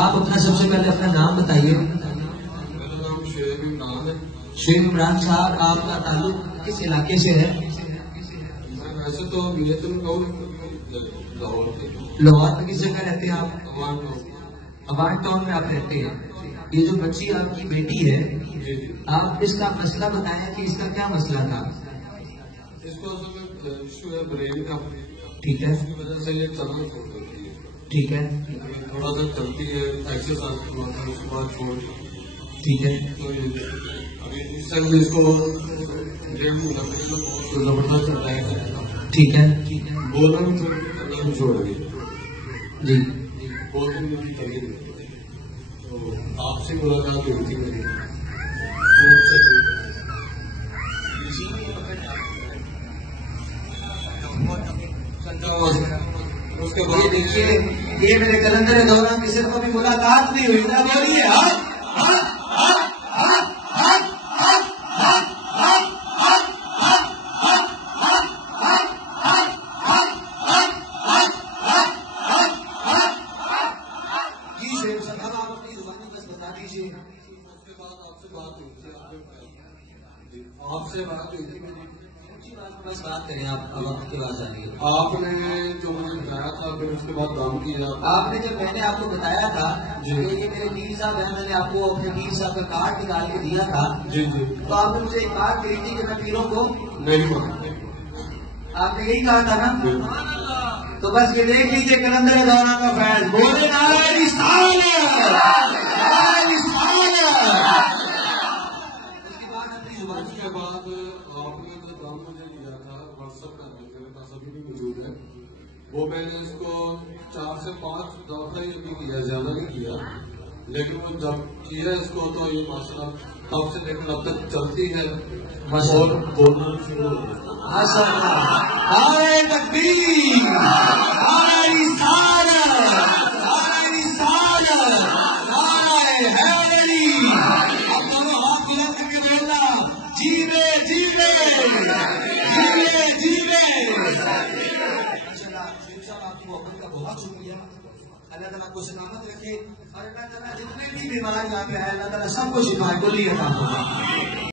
آپ اپنا سب سے پہلے اپنا نام بتائیے. میرا نام شعیب عمران ہے. شعیب عمران صاحب، آپ کا تعلق کس علاقے سے ہے؟ ویسے تو لاہور کے. لاہور میں کس جگہ رہتے ہیں آپ؟ عوام ٹاؤن میں آپ رہتے ہیں. یہ جو بچی آپ کی بیٹی ہے، جی جی. آپ اس کا مسئلہ بتائیں کہ اس کا کیا مسئلہ تھا؟ اس کو اصل میں ایشو ہے برین کا. ٹھیک ہے. اس کی وجہ سے یہ چلنا چھوڑ دیتی ہے. ٹھیک ہے. تھوڑا سا چلتی ہے، ایکسرسائز کرواتا ہے، اس کے بعد چھوڑ. ٹھیک ہے. تو ابھی اس ٹائم اس کو 1.5 مہینہ پہلے زبردست اٹیک ہے. ٹھیک ہے. بولنا بھی کرنا بھی چھوڑ گئی. جی. بولنے میں بھی کمی نہیں. تو آپ سے ملاقات ہوئی تھی میری. اس کے بعد دیکھیے، یہ میرے کلندر دوران کسی کو بھی ملاقات نہیں ہوئی. نہ بولیے آپ سے بات ہوئی تھی. بس بات کریں. آپ اب آپ کی بات آ رہی ہے. آپ نے جو مجھے بتایا تھا، پھر اس کے بعد کام کیا. آپ نے جب میں نے آپ کو بتایا تھا کہ یہ میرے پیر صاحب ہیں، میں نے آپ کو اپنے پیر صاحب کا کارڈ نکال کے دیا تھا. جی جی. تو آپ نے مجھے ایک بات کہی تھی کہ میں پیروں کو نہیں مانتے. آپ نے یہی کہا تھا نا. تو بس یہ دیکھ لیجیے کلندر دوران کا فیض بولے نعرہ رسالت. اس کے بعد آپ نے جو کام مجھے دیا تھا واٹس ایپ پہ، میرے پاس ابھی بھی موجود ہے. وہ میں نے اس کو 4 سے 5 دفعہ ہی ابھی کیا، زیادہ نہیں کیا. لیکن وہ جب کیا اس کو تو یہ ماشاء اللہ تب سے لیکن اب تک چلتی ہے اور بولنا شروع ہو گیا. بہت شکریہ. اللہ تعالیٰ کو سلامت رکھے اور اللہ تعالیٰ جتنے بھی بیمار یہاں پہ ہے اللہ تعالیٰ سب کو شفا کلی عطا فرمائے.